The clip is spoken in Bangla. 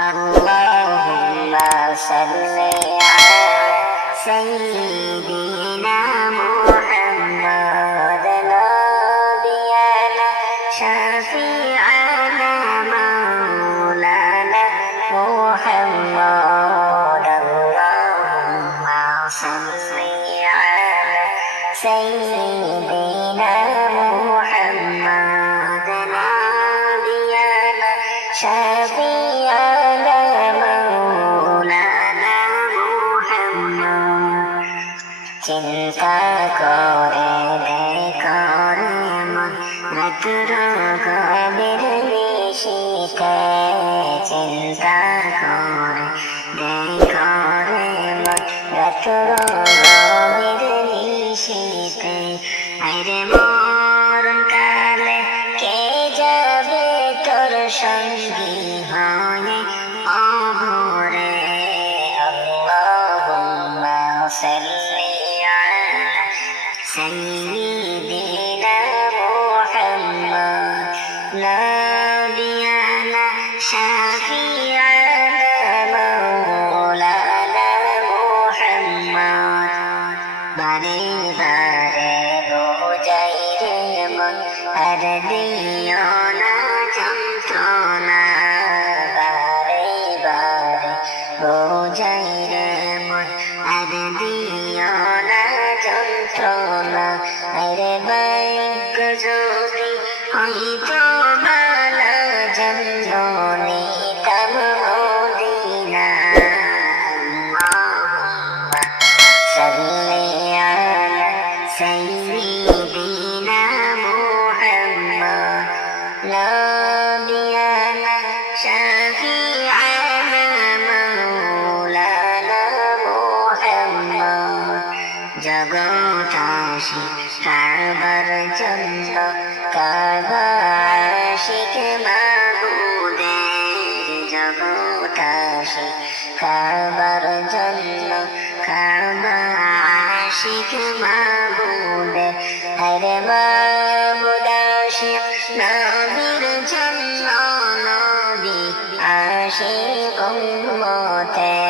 اللهم صل على سيدنا محمد نبينا شفيعنا مولانا محمد اللهم صل على سيدنا محمد نبينا شفيعنا مولانا محمد চিন্তা করে দেখরে মন রাত্র গভীর নিশীথে চিন্তা করে দেখরে মন রাত্র গভীর নিশীথে আইরে মরণ কালে কে যাবে তোর সঙ্গী হয়ে অভরে আল্লাহুম্মা সাল্লি আলা সাইয়্যিদিনা মুহাম্মদ নাবিয়ানা শাফিআনা মাওলানা মুহাম্মদ বারে বারে বোঝাই রে মন আর দিও না যন্ত্রণা বারে বারে বোঝাই রে মন আর দিও না যন্ত্রণা আরে ভাগ্য যদি হইতো বালা জন্মনি তাম মদিনা আল্লাহুম্মা সাল্লি আলা সাইয়্যিদিনা মুহাম্মদ নাবিয়ানা শাফিআনা মাওলানা মুহাম্মদ জগৎবাসী কাবার জন্য কাবা আশিক মাবুদের জগৎবাসী কাবার জন্য কাবা আশিক মাবুদের হরে মাবুদ আশিক নবীর জন্য নবী আশিক উম্মতে